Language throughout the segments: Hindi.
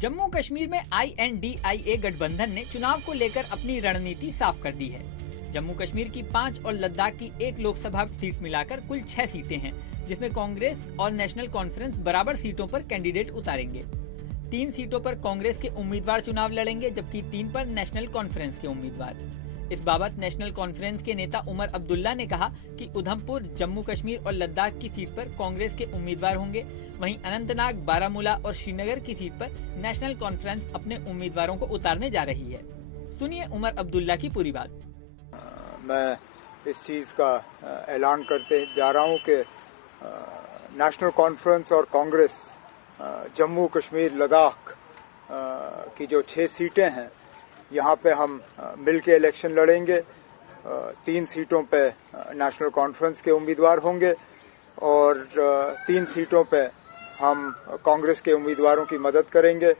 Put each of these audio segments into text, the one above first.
जम्मू कश्मीर में INDIA गठबंधन ने चुनाव को लेकर अपनी रणनीति साफ कर दी है। जम्मू कश्मीर की 5 और लद्दाख की 1 लोकसभा सीट मिलाकर कुल 6 सीटें हैं, जिसमें कांग्रेस और नेशनल कॉन्फ्रेंस बराबर सीटों पर कैंडिडेट उतारेंगे। 3 सीटों पर कांग्रेस के उम्मीदवार चुनाव लड़ेंगे, जबकि 3 पर नेशनल कॉन्फ्रेंस के उम्मीदवार। इस बाबत नेशनल कॉन्फ्रेंस के नेता उमर अब्दुल्ला ने कहा कि उधमपुर, जम्मू कश्मीर और लद्दाख की सीट पर कांग्रेस के उम्मीदवार होंगे। वहीं अनंतनाग, बारामूला और श्रीनगर की सीट पर नेशनल कॉन्फ्रेंस अपने उम्मीदवारों को उतारने जा रही है। सुनिए उमर अब्दुल्ला की पूरी बात। मैं इस चीज का ऐलान करते जा रहा हूं कि नेशनल कॉन्फ्रेंस और कांग्रेस जम्मू कश्मीर लद्दाख की जो 6 सीटें हैं, यहाँ पे हम मिलके इलेक्शन लड़ेंगे। 3 सीटों पे नेशनल कॉन्फ्रेंस के उम्मीदवार होंगे और 3 सीटों पे हम कांग्रेस के उम्मीदवारों की मदद करेंगे।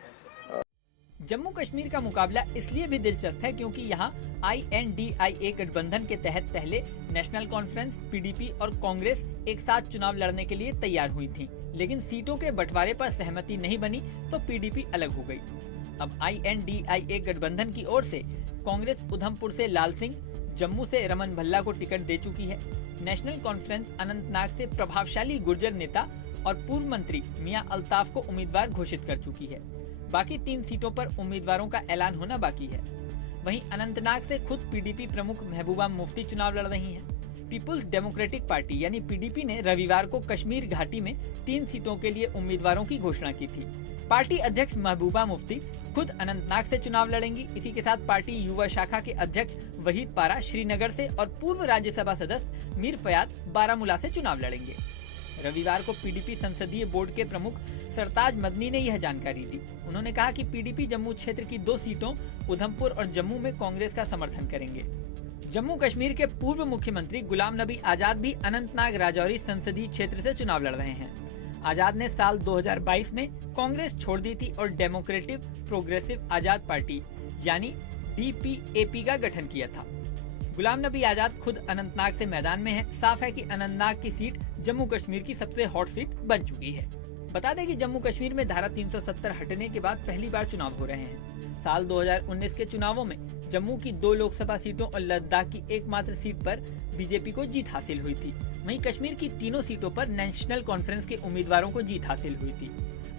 जम्मू कश्मीर का मुकाबला इसलिए भी दिलचस्प है क्योंकि यहाँ INDIA गठबंधन के तहत पहले नेशनल कॉन्फ्रेंस, PDP और कांग्रेस एक साथ चुनाव लड़ने के लिए तैयार हुई थीं, लेकिन सीटों के बंटवारे पर सहमति नहीं बनी तो PDP अलग हो गई। अब INDIA गठबंधन की ओर से कांग्रेस उधमपुर से लाल सिंह, जम्मू से रमन भल्ला को टिकट दे चुकी है। नेशनल कॉन्फ्रेंस अनंतनाग से प्रभावशाली गुर्जर नेता और पूर्व मंत्री मियां अल्ताफ को उम्मीदवार घोषित कर चुकी है। बाकी 3 सीटों पर उम्मीदवारों का ऐलान होना बाकी है। वहीं अनंतनाग से खुद PDP प्रमुख महबूबा मुफ्ती चुनाव लड़ रही हैं। पीपुल्स डेमोक्रेटिक पार्टी यानी PDP ने रविवार को कश्मीर घाटी में 3 सीटों के लिए उम्मीदवारों की घोषणा की थी। पार्टी अध्यक्ष महबूबा मुफ्ती खुद अनंतनाग से चुनाव लड़ेंगी। इसी के साथ पार्टी युवा शाखा के अध्यक्ष वहीद पारा श्रीनगर से और पूर्व राज्यसभा सदस्य मीर फयाद बारामूला से चुनाव लड़ेंगे। रविवार को PDP संसदीय बोर्ड के प्रमुख सरताज मदनी ने यह जानकारी दी। उन्होंने कहा कि PDP जम्मू क्षेत्र की 2 सीटों उधमपुर और जम्मू में कांग्रेस का समर्थन करेंगे। जम्मू कश्मीर के पूर्व मुख्यमंत्री गुलाम नबी आजाद भी अनंतनाग राजौरी संसदीय क्षेत्र से चुनाव लड़ रहे हैं। आजाद ने साल 2022 में कांग्रेस छोड़ दी थी और डेमोक्रेटिक प्रोग्रेसिव आजाद पार्टी यानी DPAP का गठन किया था। गुलाम नबी आजाद खुद अनंतनाग से मैदान में है। साफ है कि अनंतनाग की सीट जम्मू कश्मीर की सबसे हॉट सीट बन चुकी है। बता दें कि जम्मू कश्मीर में धारा 370 हटने के बाद पहली बार चुनाव हो रहे हैं। साल 2019 के चुनावों में जम्मू की 2 लोकसभा सीटों और लद्दाख की एकमात्र सीट पर बीजेपी को जीत हासिल हुई थी। वहीं कश्मीर की 3 सीटों पर नेशनल कॉन्फ्रेंस के उम्मीदवारों को जीत हासिल हुई थी।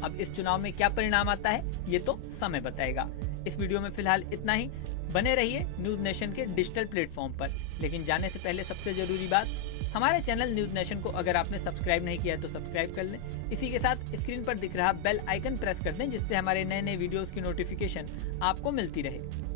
अब इस चुनाव में क्या परिणाम आता है ये तो समय बताएगा। इस वीडियो में फिलहाल इतना ही। बने रहिए न्यूज नेशन के डिजिटल प्लेटफॉर्म पर। लेकिन जाने से पहले सबसे जरूरी बात, हमारे चैनल न्यूज नेशन को अगर आपने सब्सक्राइब नहीं किया है तो सब्सक्राइब कर लें। इसी के साथ स्क्रीन पर दिख रहा बेल आइकन प्रेस कर दें, जिससे हमारे नए वीडियोस की नोटिफिकेशन आपको मिलती रहे।